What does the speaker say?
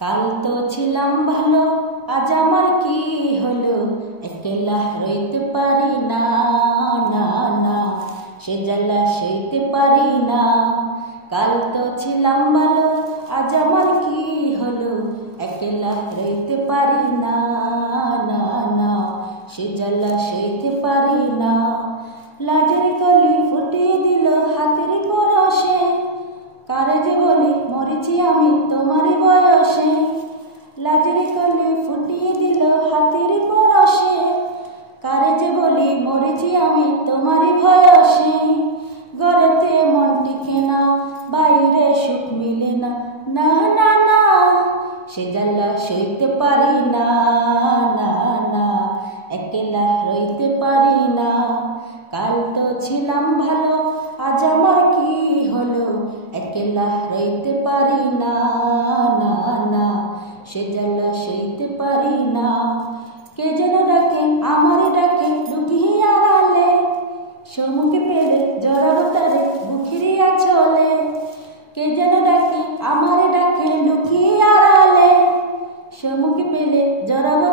কাল তো ছিলাম ভালো, আজ আমার কি হলো, একলা রইতে পারি না, না না সে জ্বালা সইতে পারি না। কাল তো ছিলাম ভালো, আজ আমার কি হলো, একলা রইতে পারি না, না না সে জ্বালা সইতে পারি না। লাজের কলি ফুটিয়ে দিল হাতের পরশে, কারে যে বলি মরেছি আমি তোমারই বয়সে। লাজের কলি ফুটিয়ে দিল হাতের পরশে, কারে যে বলি মরেছি আমি তোমারই বয়সে। ঘরেতে মন টিকে না, বাইরে সুখ মিলে না, না না না সে জ্বালা সইতে পারি না, না না একলা রইতে পারি না। কাল তো ছিলাম ভালো, আজ আমার কি হলো, একলা রইতে পারি না, না না সে জ্বালা সইতে পারি না। কে যেন ডাকে আমারে ডাকে লুকিয়ে আড়ালে, সম্মুখে পেলে জড়াবো তারে বুকেরই আঁচলে। কে যেন ডাকে আমারে ডাকে লুকিয়ে আড়ালে, সম্মুখে পেলে জড়াবো